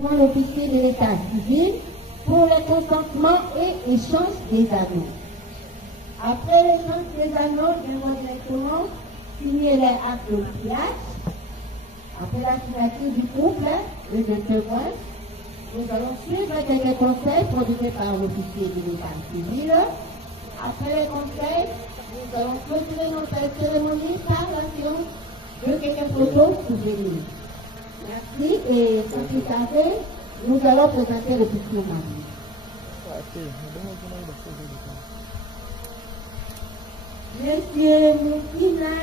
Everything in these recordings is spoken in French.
pour l'officier de l'état civil pour le consentement et échange des anneaux. Après l'échange des anneaux, nous allons directement signer les actes de mariage. Après la signature du couple et de témoins, nous allons suivre quelques conseils produits par l'officier de l'état civil. Après les conseils, nous allons clôturer notre cérémonie par la séance de quelques photos souvenirs. Merci et pour plus tarder, nous allons présenter le futur mari. Monsieur Mukina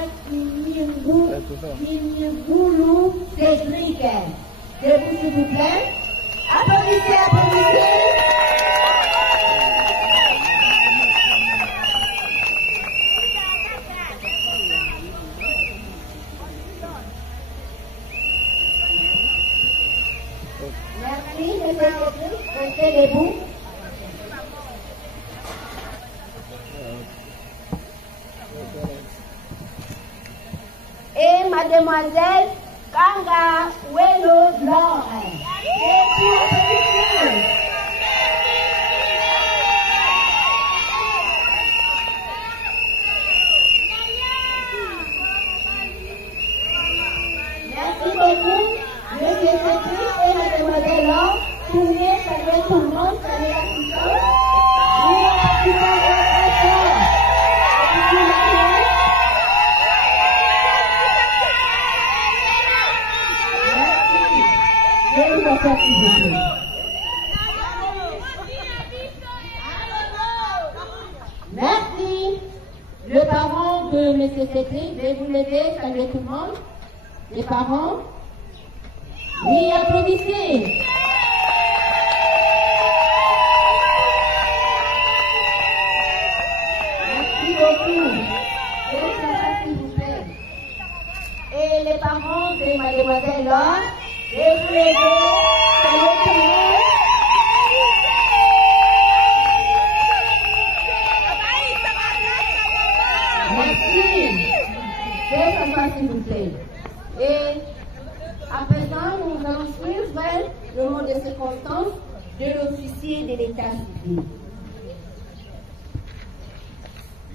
Kinyingoulou Cédric, debout s'il vous plaît. Applaudissez, applaudissez. Merci, monsieur Cédric, restez debout. Et mademoiselle Kanga Welo Laure. Merci beaucoup, monsieur Cédric et mademoiselle Laure. Tournez, saluez tout le monde, saluez l'assistance. Merci. Le parent de M. Cédric, je vais vous lever, saluer tout le monde. Les parents. Oui, applaudissez. Merci beaucoup. S'il vous plaît. Et les parents de mademoiselle Laure. Et vous les merci. Faites ça, s'il vous plaît. Et à présent, nous allons suivre le mot de circonstance de l'officier de l'état civil.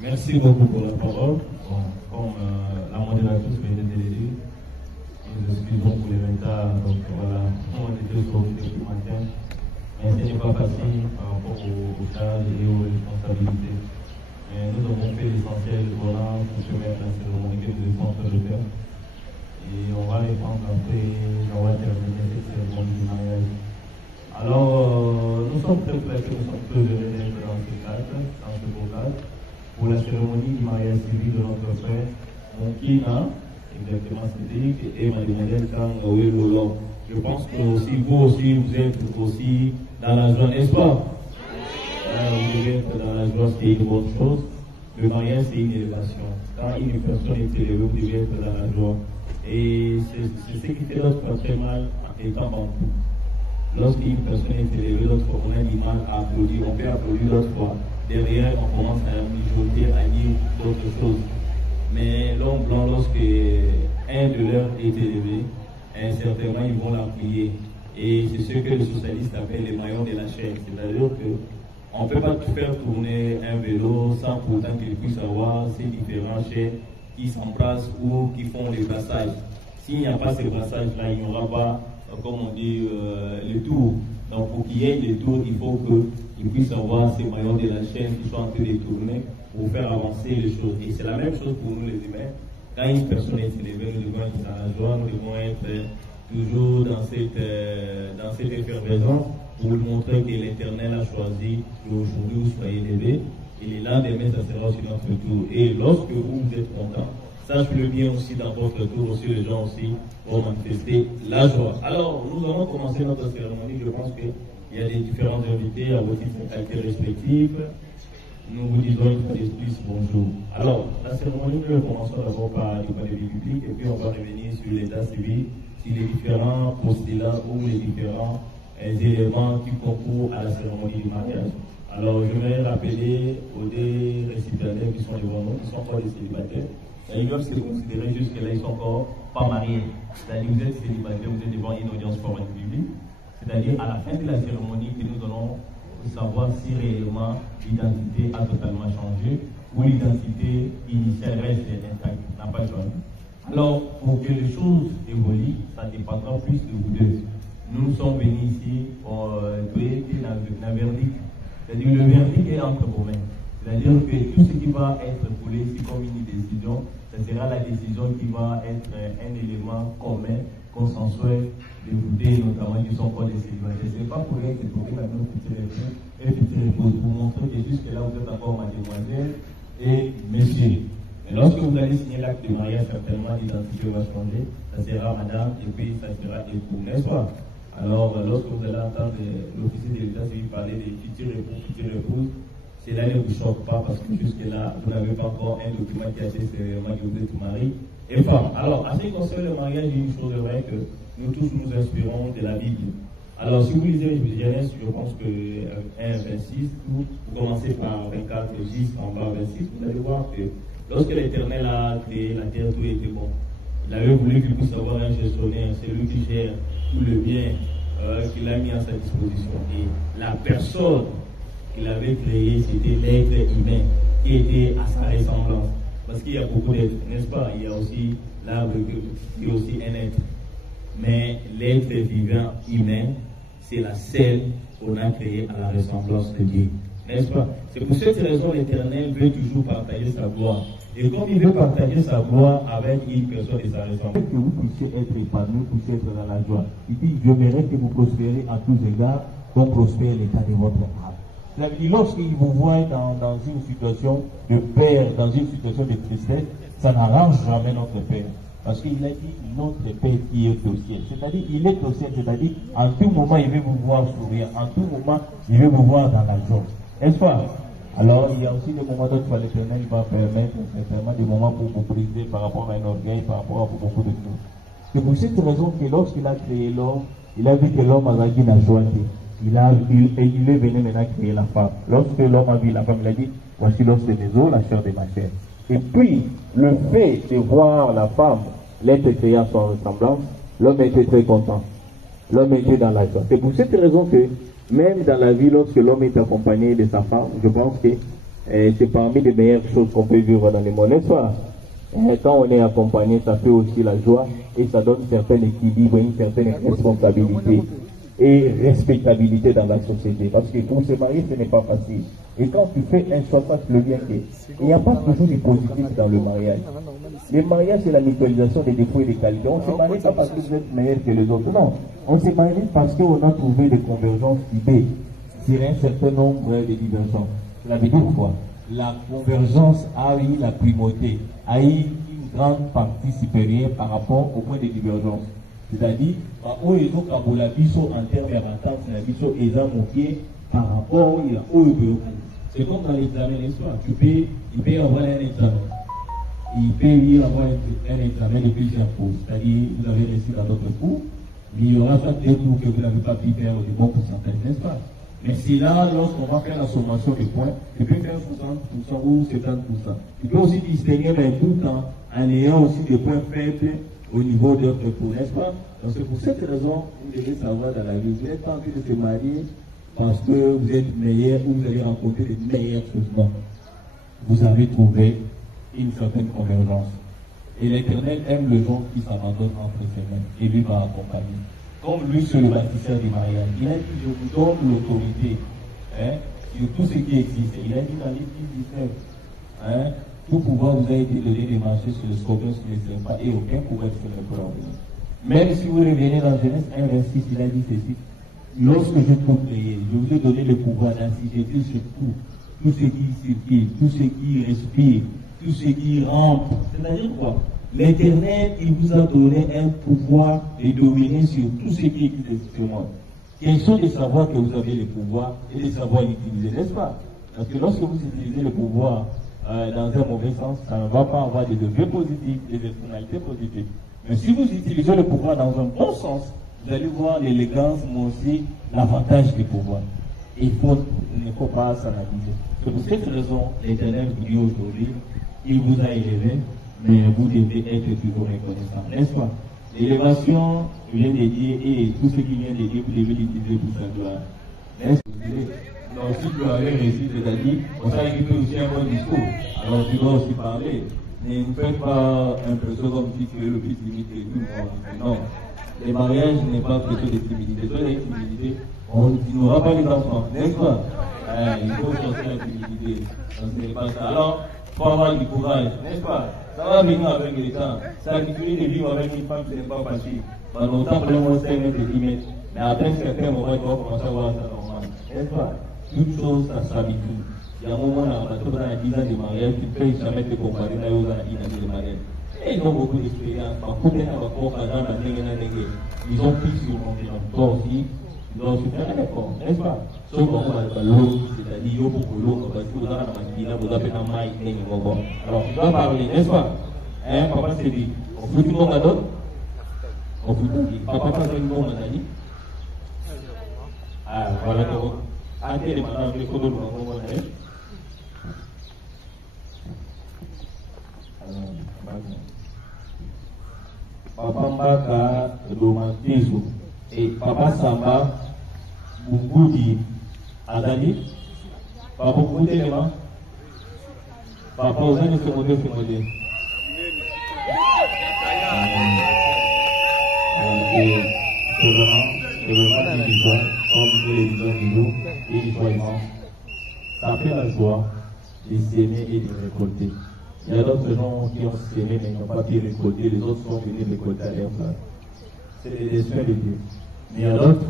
Merci beaucoup pour la parole. Bon, comme la modératrice vient de le dire, nous excusons pour les retards. Donc voilà, on était aujourd'hui ce matin. Mais ce n'est pas facile par rapport aux charges et aux responsabilités. Mais nous avons fait l'essentiel voilà, pour se mettre en cérémonie que nous sommes en train de faire. Et on va répondre après, on va terminer cette cérémonie du mariage. Alors, nous sommes très prêts, nous sommes très heureux d'être dans ce cadre, dans ce beau cadre, pour la cérémonie du mariage civil de notre frère, Moukina, exactement Cédric, et mademoiselle Kangawe Lolo. Je pense que aussi, vous aussi, vous êtes aussi dans la joie, n'est-ce pas? Vous devez être dans la joie, c'est une bonne chose. Le mariage, c'est une élévation. Quand une personne est élevée, vous devez être dans la joie. Et c'est ce qui fait l'autre très mal en étant bantou. Lorsqu'une personne est élevée, l'autre fois, on a du mal à applaudir. On peut applaudir l'autre fois. Derrière, on commence à mijoter, à dire d'autres choses. Mais l'homme blanc, lorsque un de leurs est élevé, certainement ils vont l'appuyer. Et c'est ce que les socialistes appellent les maillons de la chaîne. C'est-à-dire qu'on ne peut pas faire tourner un vélo sans pourtant qu'il puisse avoir ces différents chaînes qui s'embrassent ou qui font les brassages. S'il n'y a pas ces brassages-là, il n'y aura pas, comme on dit, le tour. Donc pour qu'il y ait le tour, il faut qu'il puisse avoir ces maillons de la chaîne qui sont en train de tourner pour faire avancer les choses. Et c'est la même chose pour nous les humains. Quand une personne est élevée, nous devons être dans la joie, nous devons être toujours dans cette effervescence pour lui montrer que l'Éternel a choisi qu'aujourd'hui vous soyez élevés. Et le lendemain, ça sera aussi notre tour. Et lorsque vous êtes content, sachez-le bien aussi dans votre tour, aussi les gens aussi vont manifester la joie. Alors, nous allons commencer notre cérémonie. Je pense qu'il y a des différents invités à vos titres qualités respectifs. Nous vous disons une fois de plus bonjour. Alors, la cérémonie, nous commençons d'abord par le point de vue public et puis on va revenir sur l'état civil, sur les différents postulats ou les différents éléments qui concourent à la cérémonie du mariage. Alors, je vais rappeler aux deux récipiendaires qui sont devant nous, qui sont encore des célibataires. Ils doivent se considérer jusque-là, ils ne sont encore pas mariés. C'est-à-dire, vous êtes célibataire, vous êtes devant une audience formelle publique. C'est-à-dire à la fin de la cérémonie que nous allons savoir si réellement l'identité a totalement changé ou l'identité initiale reste intacte, n'a pas changé. Alors, pour que les choses évoluent, ça dépendra plus de vous deux. Nous sommes venus ici pour donner un verdict. C'est-à-dire le verdict est entre vos mains. C'est-à-dire que tout ce qui va être foulé ici comme une décision, ce sera la décision qui va être un élément commun, consensuel de vous deux, notamment qui sont pas des célibataires. Ce n'est pas pour rien que pour maintenant un petit repos pour montrer que jusque-là vous êtes encore mademoiselle et monsieur. Mais lorsque vous allez signer l'acte de mariage, certainement l'identité va changer. Ça sera madame et puis ça sera époux, n'est-ce pas? Alors, lorsque vous allez entendre l'officier de l'État civil parler des futurs époux, futures épouses, cela ne vous choque pas parce que jusque-là, vous n'avez pas encore un document qui a été sérieusement que vous êtes mari et femme. Alors, en ce qui concerne le mariage, il y a une chose vraie que nous tous nous inspirons de la Bible. Alors, si vous lisez Genèse, je pense que 1,26, vous commencez par 24, 10, en bas 26, vous allez voir que lorsque l'Éternel a créé la terre, tout était bon. Il avait voulu qu'il puisse avoir un gestionnaire, celui qui gère tout le bien qu'il a mis à sa disposition. Et la personne qu'il avait créée, c'était l'être humain qui était à sa ressemblance. Parce qu'il y a beaucoup d'êtres, n'est-ce pas? Il y a aussi l'arbre qui est aussi un être. Mais l'être vivant humain, c'est la seule qu'on a créée à la ressemblance de Dieu. N'est-ce pas? C'est pour cette raison l'Éternel veut toujours partager sa gloire. Et comme il veut partager sa gloire avec une personne de sa ressemblance, que vous puissiez être épanoui, vous puissiez être dans la joie. Il dit, je verrai que vous prospérez à tous égards, comme prospère l'état de votre âme. C'est-à-dire, lorsqu'il vous voit dans une situation de peur, dans une situation de tristesse, ça n'arrange jamais notre Père. Parce qu'il a dit notre Père qui est au ciel. C'est-à-dire, il est au ciel, c'est-à-dire, en tout moment, il veut vous voir sourire. En tout moment, il veut vous voir dans la joie. N'est-ce pas? Alors, il y a aussi des moments où l'Éternel va permettre, certainement, des moments pour vous briser par rapport à un orgueil, par rapport à beaucoup de choses. C'est pour cette raison que lorsqu'il a créé l'homme, il a vu que l'homme avait dit la joie. Il est venu maintenant créer la femme. Lorsque l'homme a vu la femme, il a dit, voici l'os de mes os, la chair de ma chair. Et puis, le fait de voir la femme, l'être créé à son ressemblance, l'homme était très content. L'homme était dans la joie. C'est pour cette raison que, même dans la vie, lorsque l'homme est accompagné de sa femme, je pense que c'est parmi les meilleures choses qu'on peut vivre dans le monde. N'est-ce pas? Quand on est accompagné, ça fait aussi la joie et ça donne un certain équilibre, une certaine responsabilité et respectabilité dans la société. Parce que pour se marier, ce n'est pas facile. Et quand tu fais un choix, tu le bien que il n'y a pas toujours du positif dans le mariage. Le mariage, c'est la mutualisation des défauts et des qualités. On ne se marie pas parce que vous êtes meilleur que les autres. Non. On se marie parce qu'on a trouvé des convergences idées sur un certain nombre de divergences. Cela veut dire quoi? La convergence a eu la primauté, a eu une grande partie supérieure par rapport au point de divergence. C'est-à-dire, en termes d'avantage, c'est la moqué par rapport au bureau. C'est comme dans l'examen d'histoire. Il peut y avoir un examen. Il peut y avoir un examen de plusieurs cours. C'est-à-dire, vous avez réussi dans d'autres cours, mais il y aura soit des cours que vous n'avez pas pu faire au bon pourcentage, n'est-ce pas? Mais c'est là, lorsqu'on va faire la sommation des points, il peut faire 60% ou 70%. Il peut aussi distinguer, mais tout en ayant aussi des points faibles au niveau de votre cours, n'est-ce pas? Donc c'est pour cette raison que vous devez savoir dans la vie, vous n'êtes pas en train de se marier parce que vous êtes meilleur ou vous allez rencontrer les meilleures choses. Non. Vous avez trouvé une certaine convergence. Et l'Éternel aime le gens qui s'abandonnent entre ses mains et lui va accompagner. Comme lui, c'est le bâtisseur du mariage. Il a dit, je vous donne l'autorité sur tout ce qui existe. Il a dit dans l'Église 19, tout pouvoir vous a été donné de marcher sur le scorpion, sur les serpents, et aucun pouvoir sur le corps. Même si vous revenez dans Genèse 1,26, il a dit ceci. Lorsque je t'ai créé, je vous ai donné le pouvoir d'insister sur tout ce qui circule, tout ce qui respire, tout ce qui rampe. C'est-à-dire quoi? L'Éternel, il vous a donné un pouvoir de dominer sur tout ce qui existe sur le monde. Question de savoir que vous avez le pouvoir et de savoir l'utiliser, n'est-ce pas? Parce que lorsque vous utilisez le pouvoir dans un mauvais sens, ça ne va pas avoir des effets positifs, des externalités positives. Mais si vous utilisez le pouvoir dans un bon sens, vous allez voir l'élégance, mais aussi l'avantage du pouvoir. Il ne faut pas s'en abuser. C'est pour cette raison, l'Éternel vous dit aujourd'hui, il vous a élevé, mais vous devez être toujours reconnaissant, n'est-ce pas? L'élévation, je viens de dire, et tout ce qui vient de dire, vous devez l'utiliser pour sa gloire. Donc si tu avais réussi, c'est-à-dire, on sait qu'il fait aussi un bon discours. Alors tu dois aussi parler. Ne me faites pas impression comme si tu es le plus timide et tout. Non. Les mariages n'est pas question de timidité. Toi, la timidité, on n'aura pas les enfants, n'est-ce pas? Il faut sortir la timidité. Donc ce n'est pas ça. Alors, faut avoir du courage, n'est-ce pas? Ça va venir avec le temps. Ça habitué de vivre avec une femme, ce n'est pas facile. Pendant longtemps, pour le moment, c'est 5 mètres et 10 mètres. Mais après un certain moment, tu vas commencer à voir ça normal. N'est-ce pas? Toute chose, ça s'habitue. Il y a un moment, on a 10 ans de mariage, tu ne peux jamais te comparer à aux années de mariage. Et ils ont beaucoup d'expérience. Ils ont pris sur mon bilan. Toi aussi, ils doivent se faire un effort, n'est-ce pas? Sauf qu'on va l'eau, c'est-à-dire, il y a beaucoup d'eau, parce que vous avez la machine, vous avez un maïs, alors, tu dois parler, n'est-ce pas? Hein, papa s'est dit, on fout du monde à d'autres? On fout du papa passe une bombe à dit? Ah, voilà, donc, attendez, madame, les photos de mon moment, Papa Mbaka romantisme et Papa Samba Bungudi Azali Papa Bungudi Lema Papa Ozani Semodo Semodo c'est vraiment une joie comme tous les gens du jour et du joie immense. Ça fait la joie de s'aimer et de récolter. Il y a d'autres gens qui ont sémé mais ils n'ont pas pu récolter, les autres sont venus récolter à leur place. C'est les esprits de Dieu. Mais il y a d'autres,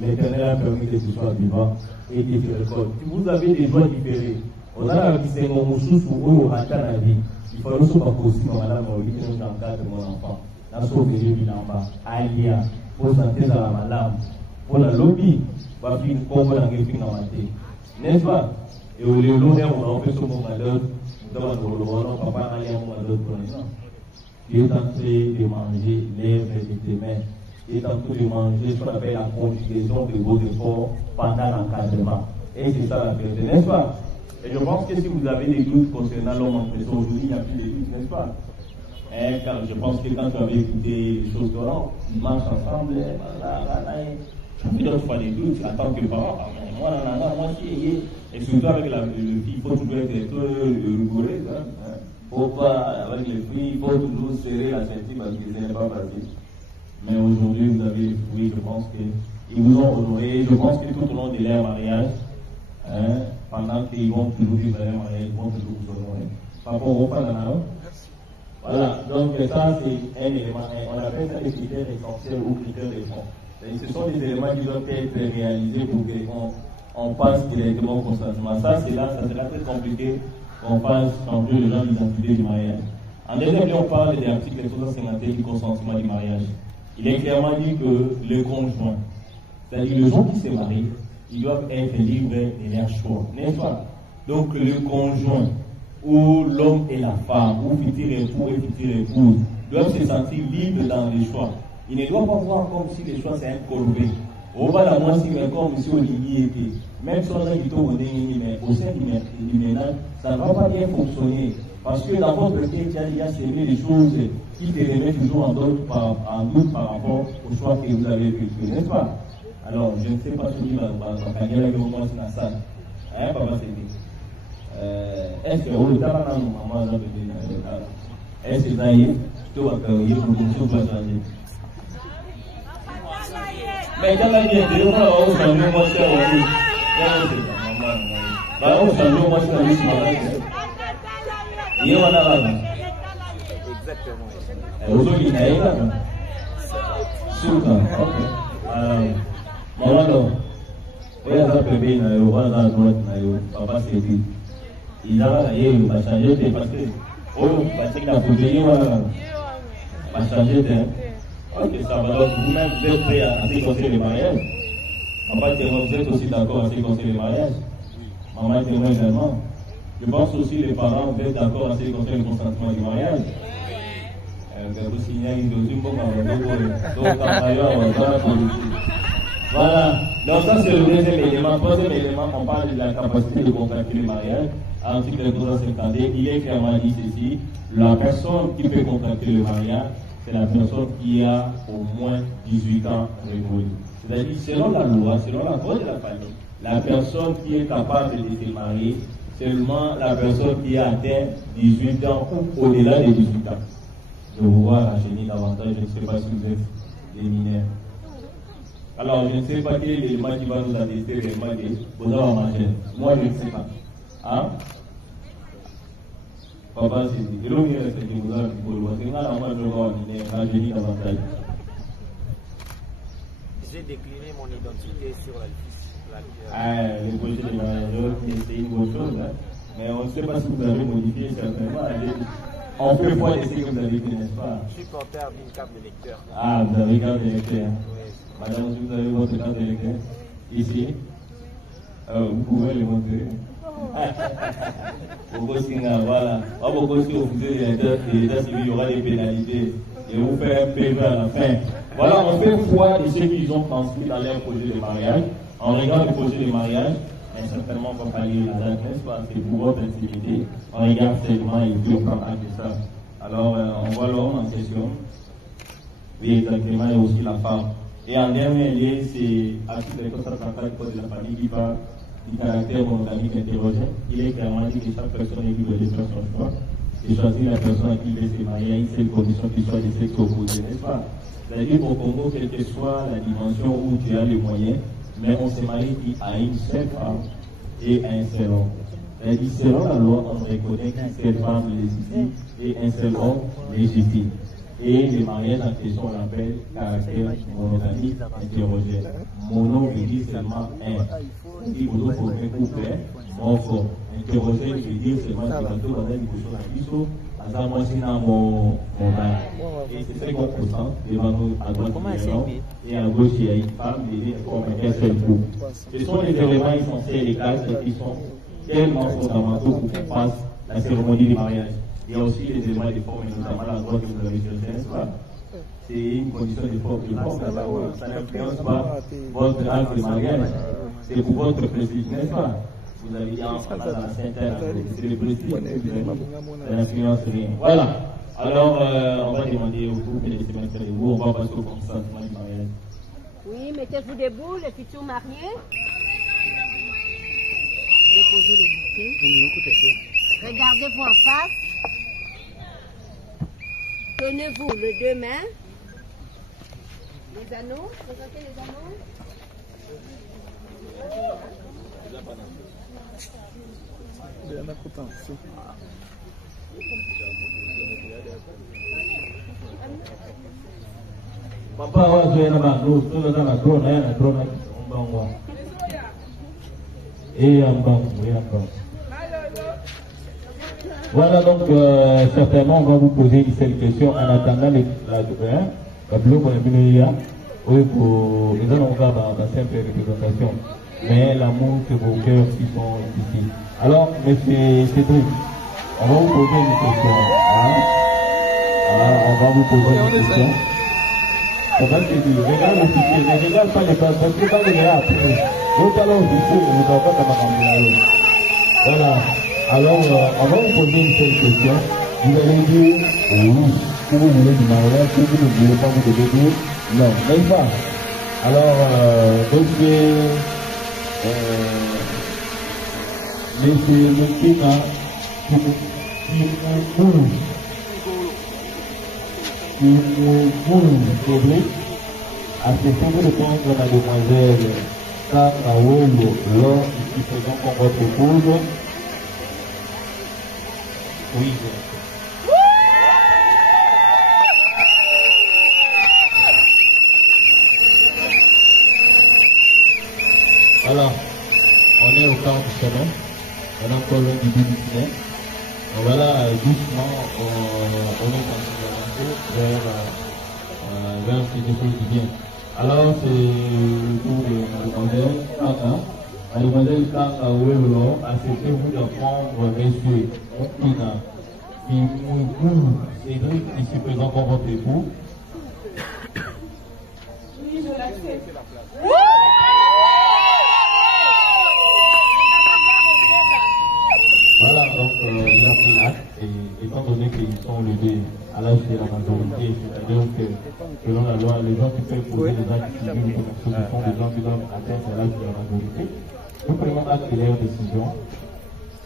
l'Éternel a permis que tu sois vivant et que tu récoltes. Si vous avez des joies différées, on a dit c'est mon moussous pour eux, on a la vie. Il faut aussi pas possible, madame, on dit que nous encadre mon enfant. La sauverie vient en bas. Aïe, pour santé à la malade, pour la lobby, va finir comme la guérison dans la tête. N'est-ce pas? Et au lieu de l'honneur, on a fait ce moment d'heure. Papa tu es en train de manger l'herbe de tes mains. Tu es en train de manger ce qu'on appelle la conjugaison de vos efforts pendant l'encadrement. Et c'est ça la vérité, n'est-ce pas? Et je pense que si vous avez des doutes concernant l'homme en question, aujourd'hui, il n'y a plus de doutes, n'est-ce pas? Car je pense que quand tu avais écouté les choses de l'homme, ils marchent ensemble, tu as fait d'autres fois des doutes en tant que parent. Moi, et surtout avec le fille, il faut toujours être rigoureux. Faut pas, avec les filles, il faut toujours serrer la ceinture parce que ce n'est pas facile. Mais aujourd'hui, vous avez les fruits, je pense qu'ils vous ont honoré. Je pense que tout au long de leur mariage, pendant qu'ils vont toujours vivre leur mariage, ils vont toujours vous honorer. Par rapport au fan, voilà, donc ça c'est un élément, on appelle ça des critères essentiels ou critères de fond. Ce sont des éléments qui doivent être réalisés pour qu'on passe directement consentement. Ça c'est là, ça sera très compliqué qu'on fasse changer les gens d'identité du mariage. En deuxième lieu, on parle de l'article 351 du consentement du mariage. Il est clairement dit que le conjoint, c'est-à-dire les gens qui se marient, ils doivent être libres de leur choix, n'est-ce pas? Donc le conjoint, ou l'homme et la femme, ou futur époux et future épouse, doivent se sentir libres dans les choix. Ils ne doivent pas voir comme si les choix c'est un corvée. Au bas de moi, si comme M. Olivier était, même si on a dit mais au sein du ménage, ça ne va pas bien fonctionner. Parce que dans votre tête, il y a sévé des choses qui te remettent toujours en doute par rapport au choix que vous avez effectué, n'est-ce pas? Alors, je ne sais pas si vous avez un moment dans la salle. Hein, papa, c'est dit. Est-ce que vous avez un moment dans le est-ce que vous avez tout à faire, il faut que vous changer. Mais quand la vie est on va changer, on va changer. On va changer, on va changer. Il y a là. Exactement. Aujourd'hui, il y a là. Soudan, ok. Maman, il y a un bébé, il y a un droite, papa s'est dit. Il a changé parce que parce qu'il a posé il va changer ok, ça va donc vous-même vous êtes prêt à ce qui concerne le mariage. Papa témoin, vous êtes aussi d'accord à ce qui concerne le mariage. Maman témoin également. Je pense aussi les parents vous êtes d'accord à ce qui concerne le consentement du mariage. Vous signez une deuxième fois voilà, donc ça c'est le deuxième élément. Troisième élément, on parle de la capacité de contracter le mariage. Article 250, il est clairement dit ceci, la personne qui peut contracter le mariage c'est la personne qui a au moins 18 ans révolus. C'est-à-dire, selon la loi, selon la loi de la famille, la personne qui est capable de se marier, seulement la personne qui a atteint 18 ans ou au-delà de 18 ans. Je vous vois rajeunir davantage, je ne sais pas si vous êtes des mineurs. Alors, je ne sais pas quel est l'élément qui va nous attester réellement que vous avez mangé. Moi, je ne sais pas. Hein? Papa, c'est l'homme qui reste que vous avez dit pour le voir. C'est là, moi, je vais rajeunir davantage. J'ai décliné mon identité sur la liste. Le projet de mariage, c'est une bonne chose, hein? Mais on ne sait pas si vous avez modifié certainement. On peut voir les signes que vous avez fait, n'est-ce pas? Je suis porteur d'une carte de lecteur. Ah, vous avez une carte de lecteur. Oui. Madame, si vous avez votre carte de lecteur, ici, vous pouvez le montrer. Voilà. Pourquoi si vous faisiez l'état civil, il y aura des pénalités et vous faites un PV à la fin. Voilà, on fait foi de ceux qui ont transmis dans leur projet de mariage. On regarde le projet de mariage, mais certainement on va pas lire la date, n'est-ce pas? C'est pour votre intimité. On regarde seulement et puis on prend acte de ça. Alors, on voit l'homme en question. Oui, exactement, et aussi la femme. Et en dernier lieu, c'est l'article 434 du Code de la famille qui parle du caractère monogamique interrogé. Il est clairement dit que chaque personne est libre de faire son choix et choisir la personne à qui il veut se marier à une seule condition qui soit de sexe opposé, n'est-ce pas? C'est-à-dire au Congo, quelle que soit la dimension où tu as les moyens, mais on se marie à une seule femme et à un seul homme. C'est-à-dire, selon la loi, on reconnaît qu'une seule femme légitime et un seul homme légitime. Et le mariage en question, on l'appelle caractère monogamique interrogé. Mono veut dire seulement un. Si vous avez un couple, mon interrogé veut dire seulement que vous avez une question à l'issue, à ça, moi, c'est dans mon bain. Et c'est ce qu'on ressent devant nous à droite, et à gauche, il y a une femme, et comme un seul couple. Ce sont les éléments essentiels et cadres qui sont tellement fondamentaux pour qu'on fasse la cérémonie du mariage. Il y a aussi les éléments de forme, notamment la droite que vous avez cherché, n'est-ce pas? C'est une condition de forme. Ça n'influence pas votre acte de mariage. C'est pour votre prestige, n'est-ce pas? Vous avez dit, on a la Sainte-Terre, c'est le prestige. Ça n'influence rien. Voilà. Alors, on va demander au groupe de se mettre debout. On va passer au consentement du mariage. Oui, mettez-vous debout, les futurs mariés. Déposez les bouquets. Regardez-vous en face. Tenez-vous les deux mains. Les anneaux. Présentez les anneaux. Papa, on va jouer la et voilà, donc certainement on va vous poser une seule question en attendant la bloc oui, pour les gens on va dans la simple représentation, mais l'amour c'est vos cœurs qui sont ici. Alors, monsieur Cédric, on va vous poser une question. On va vous poser une question. On va te dire, regarde l'officier, ne regarde pas les personnes, parce que pas les regarder après. Donc alors l'officier, ne va pas comme voilà. Alors, on va vous poser une seule question. Vous allez dire oui. Si vous voulez du mariage, si vous ne voulez pas, vous devez dire non, n'est-ce pas? Alors, donc, laissez le climat qui nous oublie à ce que vous répondre à mademoiselle Kakaolo, l'homme qui présente comme votre épouse. Oui. Alors, on est au quart du chemin, on est encore loin du début du chemin. Voilà, doucement, on est en train vers quelque chose de bien. Alors, c'est le tour de mademoiselle Kaka. Mademoiselle Kaka Ouélo a accepté de prendre monsieur Okina, Cédric, ici présent comme votre époux. Oui, je l'accepte. Voilà, donc il déjà pris acte et étant donné qu'ils sont levés à l'âge de la majorité, c'est-à-dire que selon la loi, les gens qui peuvent poser des actes civils ou commerciaux, ce sont des gens qui doivent atteindre l'âge de la majorité. Nous prenons acte de leur décision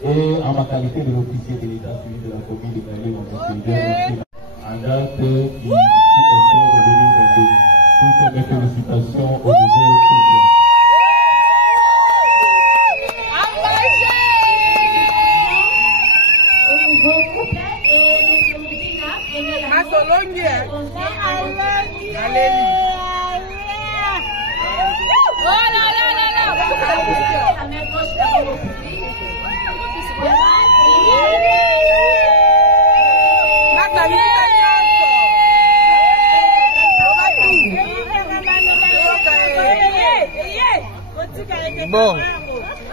et en ma qualité de l'officier de l'état civil de la commune de Calais, on a fait en date du 6 octobre 2022. Toutes mes félicitations au nouveau couple. Bon.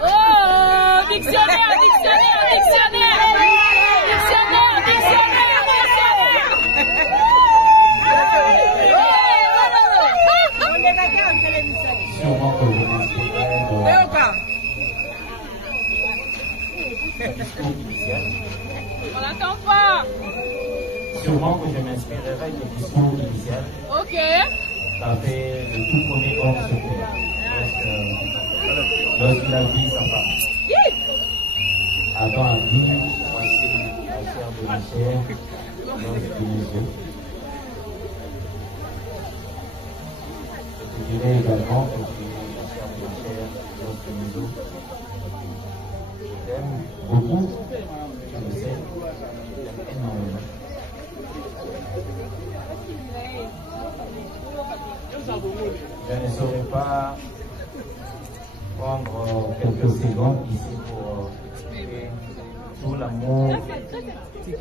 Oh, dictionnaire, dictionnaire, dictionnaire. Dictionnaire, dictionnaire, on n'attend pas. Sûrement que je m'inspirerai du discours initial. Ok. Qu'avait le tout premier homme sur terre. Lorsqu'il a dit sa femme. Adam a dit, voici la chair de ma chair, l'os de mes os. Je te dirai également que tu es la chair de ma chair, l'os de mes os. Je t'aime beaucoup, tu le sais, je t'aime énormément. Je ne saurais pas prendre quelques secondes ici pour exprimer tout l'amour que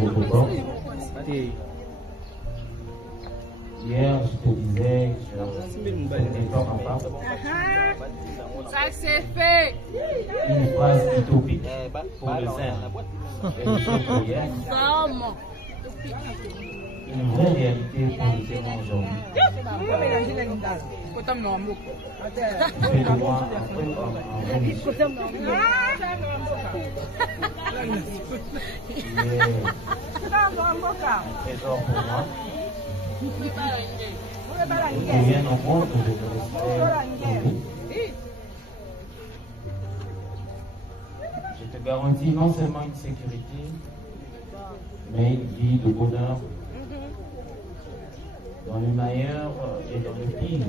je te porte. Hier, je te disais que c'était toi ma femme. Ça c'est fait. Une phrase utopique pour le sein. Une vraie réalité pour le témoin aujourd'hui. Fais-le-moi un peu en religion. Trésor pour moi. Et rien au monde que je te respecte. Je te garantis non seulement une sécurité, mais une vie de bonheur dans le meilleur et dans le pire.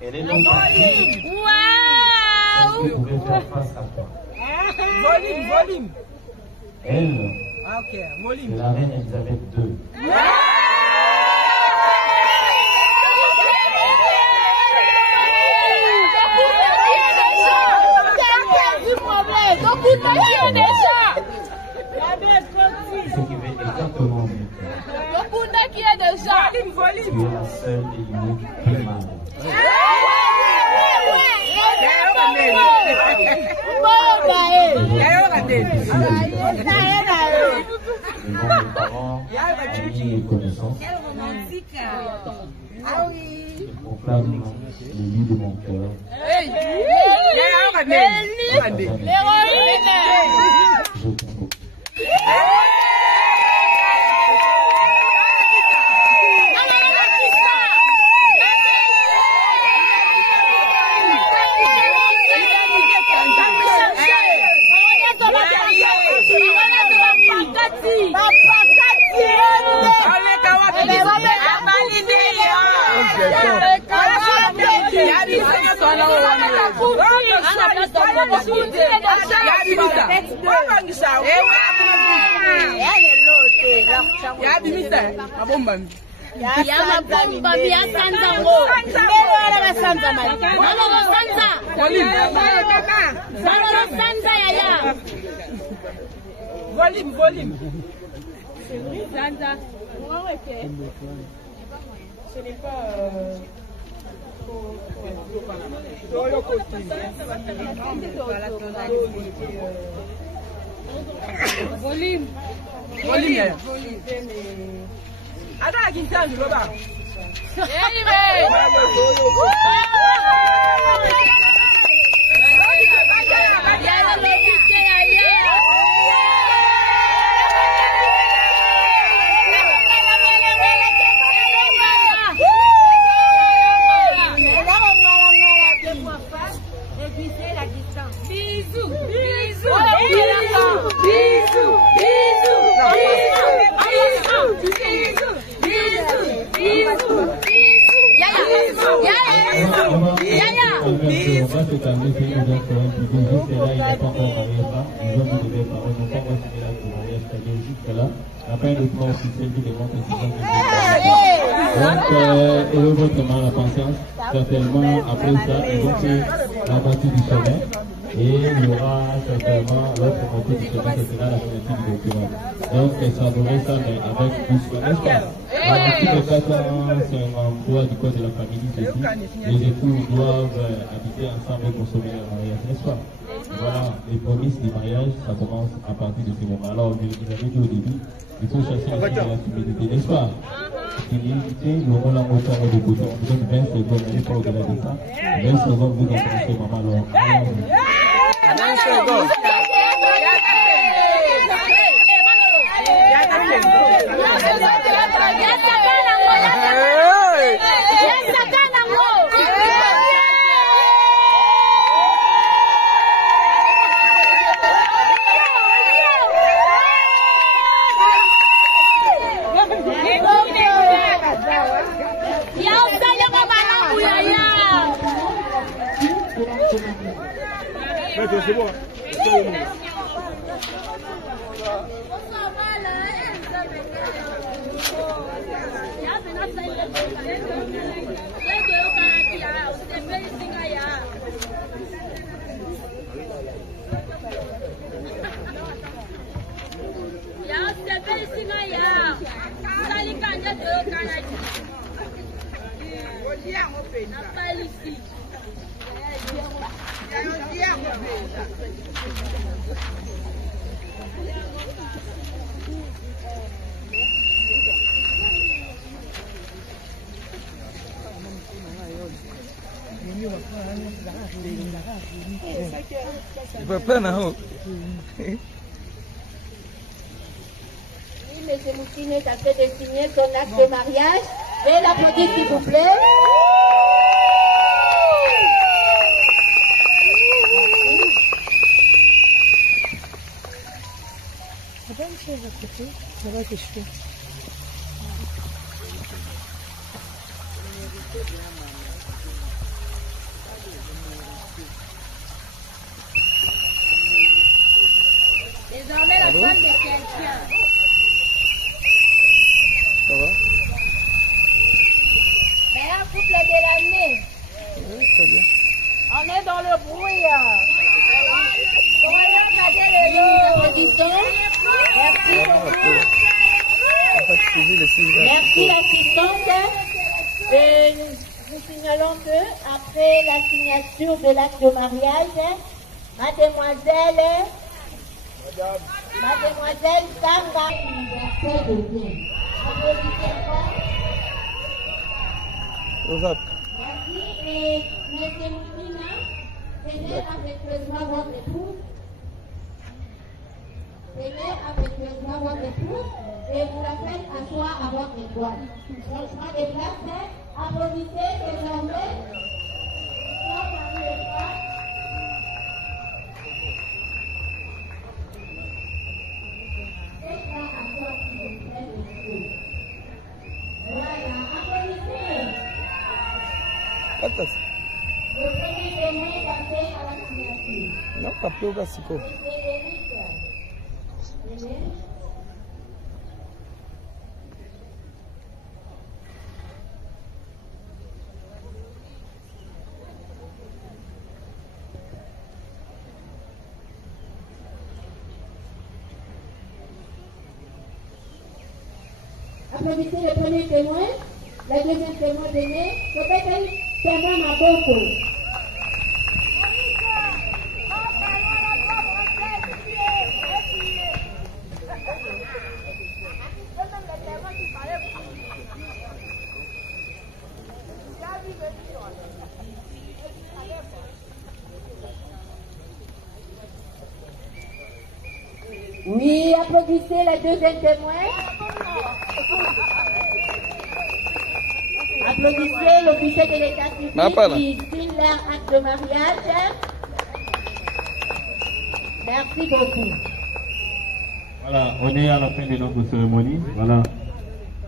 Elle est donc partie. Est-ce que pouvait faire face à toi? Volume. Elle, Ok, volume. c'est la reine Elisabeth II. Ce qui veut exactement dire Qui est déjà. tu es la seule et unique primaire. Devant mes parents, amis et connaissances, je proclame l'élu de mon cœur. L'héroïne. Je t'aime beaucoup. Volume. Ce n'est pas volume. Ada kintanju loba. Certainement, après ça, ils vont faire la moitié du sommet et il y aura certainement l'autre moitié du sommet, ce sera la signature du document. Donc, savourer ça, mais avec doucement, n'est-ce pas? Alors, tous les cas, c'est un emploi du code de la famille ceci. Les époux doivent habiter ensemble et consommer leur mariage, n'est-ce pas? Voilà, les promesses du mariage, ça commence à partir de ce moment. Alors, je vous avais dit au début, il faut chercher la timidité, n'est-ce pas? Timidité, le rôle en moteur de côté. On vous donne 20 secondes, on n'est pas au-delà de ça. 20 secondes, vous introduisez maman. Alors, 20 secondes. C'est bon. Oui, M. Moutine est en train de signer son acte de mariage. Veuillez l'applaudir, s'il vous plaît. Désormais, la femme de quelqu'un. Ça va? Mais un couple de l'année. Oui, très bien. On est dans le brouillard. Merci l'assistante. Nous signalons que après la signature de l'acte de mariage, mademoiselle Samba, anniversaire de bien. Merci. Et M. Moukina, venez affectueusement votre épouse. Venez affectueusement votre épouse et vous la faites asseoir à votre étoile. Changement de place, applaudissez désormais. Voilà, applaudissez. Le premier témoin est passé à la signature. Non, capté au Gassico. Applaudissez le premier témoin, le deuxième témoin donné, peut-être un témoin à beaucoup. Oui, applaudissez la deuxième témoin. Applaudissez l'officier de l'état civil qui signe leur acte de mariage. Merci beaucoup. Voilà, on est à la fin de notre cérémonie. Voilà.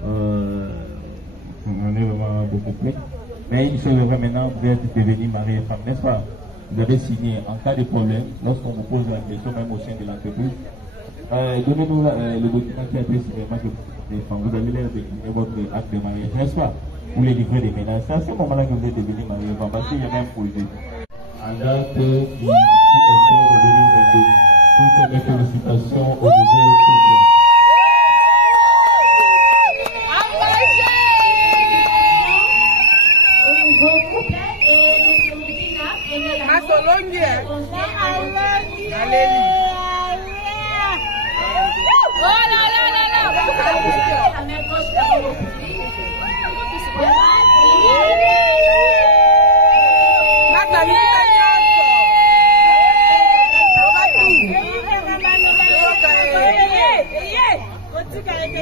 On est vraiment beaucoup plus. Mais il serait maintenant vous êtes devenu mari et femme, n'est-ce pas? Vous avez signé en cas de problème, lorsqu'on vous pose la question, même au sein de l'entreprise. Donnez-nous le document qui a été signé. Vous avez l'air de signer votre acte de mariage, n'est-ce pas? Pour les livrer des ménages. C'est à ce moment-là que vous êtes devenu mari et femme, parce qu'il y a même projet. En date du 6 octobre 2022. Toutes mes félicitations au nouveau couple.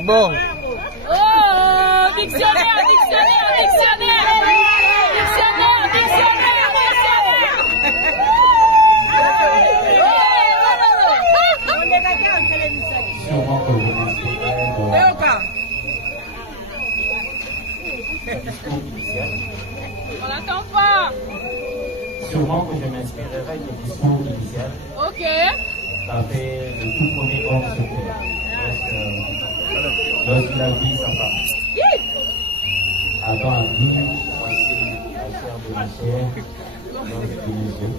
Bon. Oh, dictionnaire, dictionnaire, dictionnaire. Dictionnaire, dictionnaire, on n'attend pas. Sûrement que je m'inspirerai du discours initial. Ok. Ça fait le tout premier homme sur terre. Lorsqu'il a dit sa femme. Avant à dire, voici la chair de ma chair, l'os de mes yeux.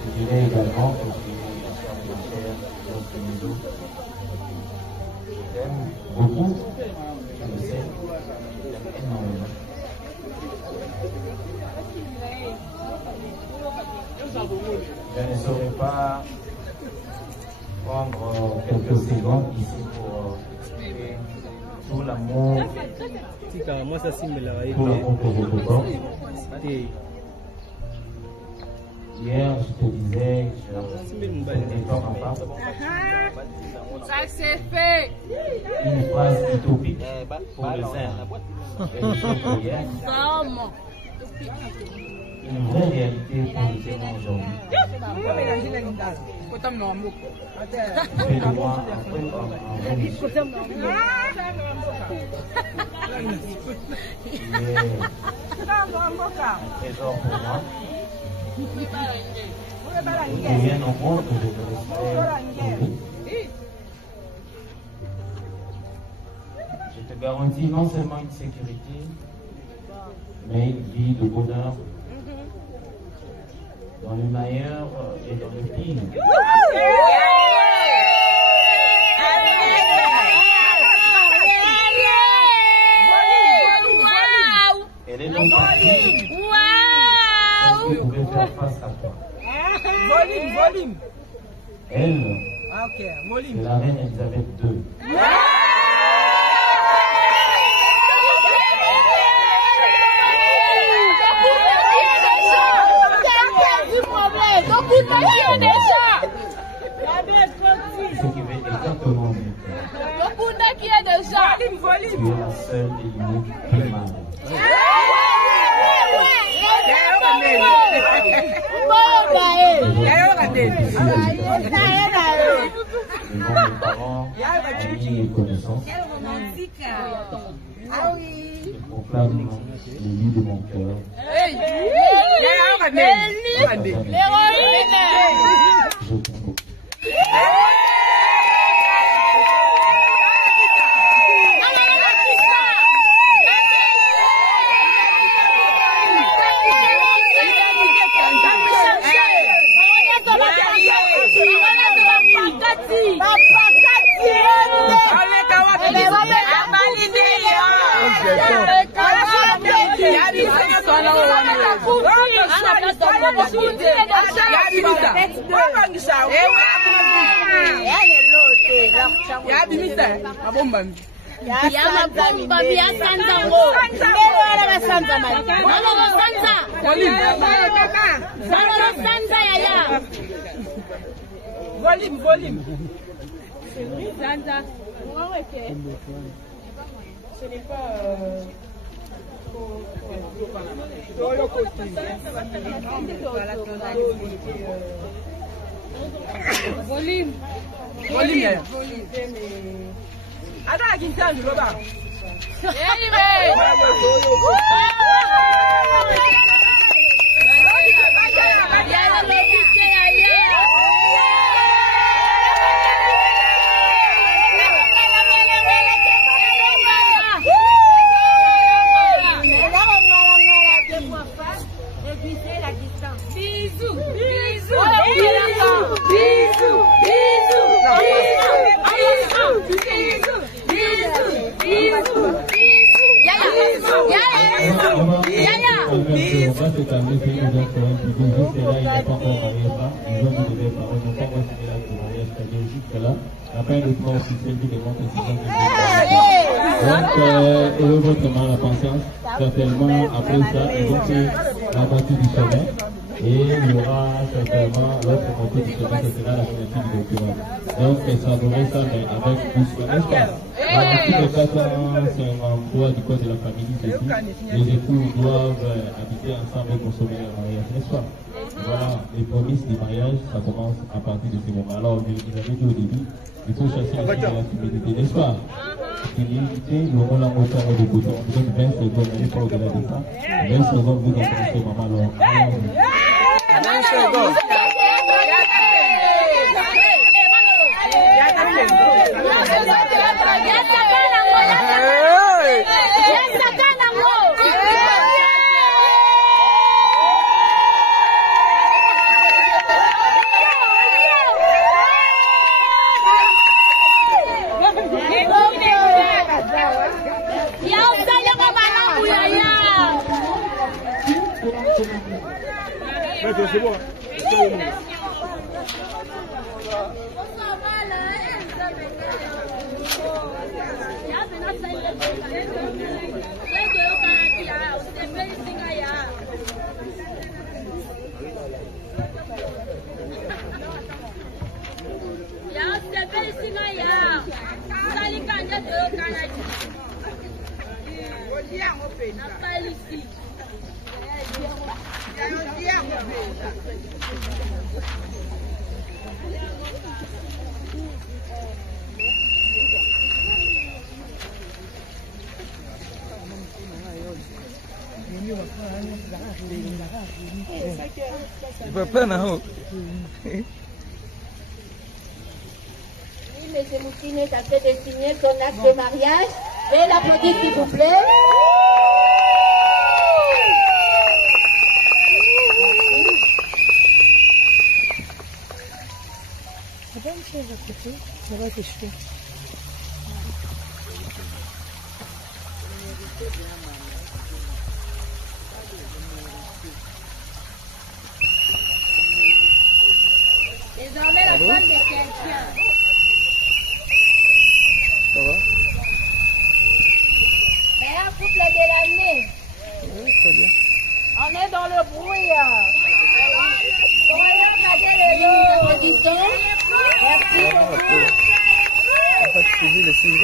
Je dirais également que c'est la chair de ma chair, l'os de mes os. Je t'aime beaucoup, je le sais, je t'aime énormément. Je ne saurais pas prendre quelques secondes ici pour exprimer tout l'amour que je te porte. Hier, je te disais que c'était ton enfant. Ça c'est fait. Une phrase utopique pour le sein. Une vraie réalité pour le témoin aujourd'hui. Fais de moi un vrai homme, un vrai monsieur. Il est un trésor pour moi. Rien au monde que je te respecte. Je te garantis non seulement une sécurité, mais une vie de bonheur dans le meilleur et dans le pire. Elle est donc partie. Qu'est-ce que pouvait faire face à toi? Volume. Elle, c'est la reine Elisabeth II. Ce qui veut exactement dire qui est déjà. tu es la seule et unique primaire. Devant mes parents, amis et connaissances, je proclame l'élu de mon cœur. Je t'aime. Yamabomba biyasanza ngo. Ngelo wala basanza mali. Mama basanza. Mama basanza yaya. Volume. Sanza. Ce n'est pas... Volume. Ada kinta juloba. Après le plan officiel qui démontre donc, ayez votre main la patience. Certainement, après ça, ils vont faire la moitié du chemin. Et il y aura certainement l'autre moitié du chemin, ce sera la signature du document. Donc, savourer ça, mais avec doucement, n'est-ce pas? Dans tous les cas, c'est un emploi du code de la famille ceci. Les époux doivent habiter ensemble et consommer leur mariage, n'est-ce pas? Voilà, les promesses du mariage, ça commence à partir de ce moment. Alors, vous avez dit au début, il faut chercher la timidité, n'est-ce pas? Timidité, le moment là, on va faire des boutons. Vous donne 20 secondes, mais pas au-delà de ça. 20 secondes, vous introduisez maman, alors. 20 secondes. C'est bon. Oui, M. Moukine a fait de signer son acte de mariage. Et l'applaudissez s'il vous plaît. Ça va, c'est chaud. Désormais, la femme de quelqu'un. Ça va? Meilleur couple de l'année. Oui, très bien. On est dans le brouillard.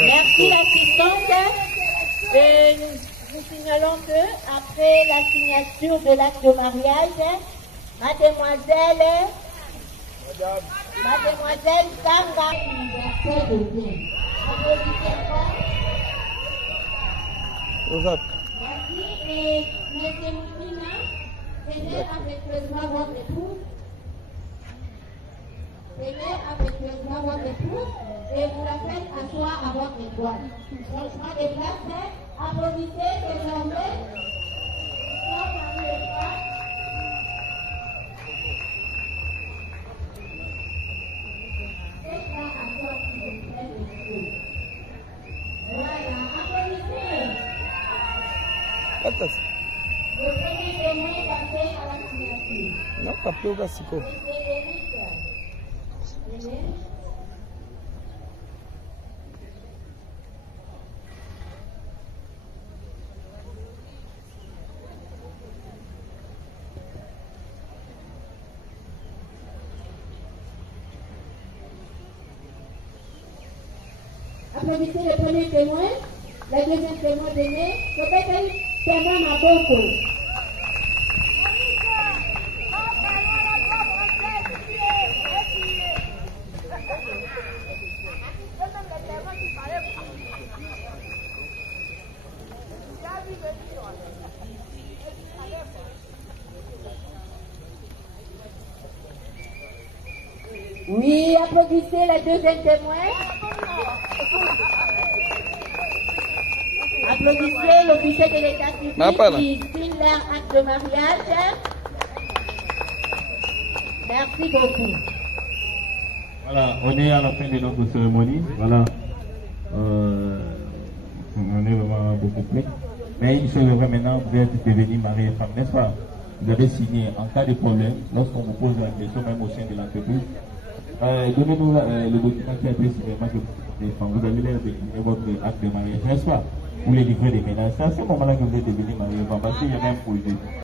Merci l'assistante. Nous signalons que après la signature de l'acte de mariage, mademoiselle Sanga. Merci. Et monsieur Moukina, venez affectueusement votre épouse. Venez affectueusement votre épouse et vous la faites asseoir à votre étoile. Changement de place, applaudissez désormais. Voilà, applaudissez. Vous pouvez demain passer à la signature. Non, pas plus basique. Applaudissez le premier témoin, le deuxième témoin donné, peut-être témoin Maboko. Oui, applaudissez le deuxième témoin. Applaudissez l'officier de l'état civil qui signe leur acte de mariage. Merci beaucoup. Voilà, on est à la fin de notre cérémonie. Voilà. On est vraiment beaucoup plus. Mais une chose vraie maintenant, vous êtes devenus mari et femme, n'est-ce pas? Vous avez signé en cas de problème, lorsqu'on vous pose la question, même au sein de l'entreprise. Donnez-nous le document qui a été signé. Vous avez l'air de signer votre acte de mariage, n'est-ce pas? Ou les livrets des ménages. C'est à ce moment-là que vous êtes devenus mari et femme, parce qu'il y avait un projet.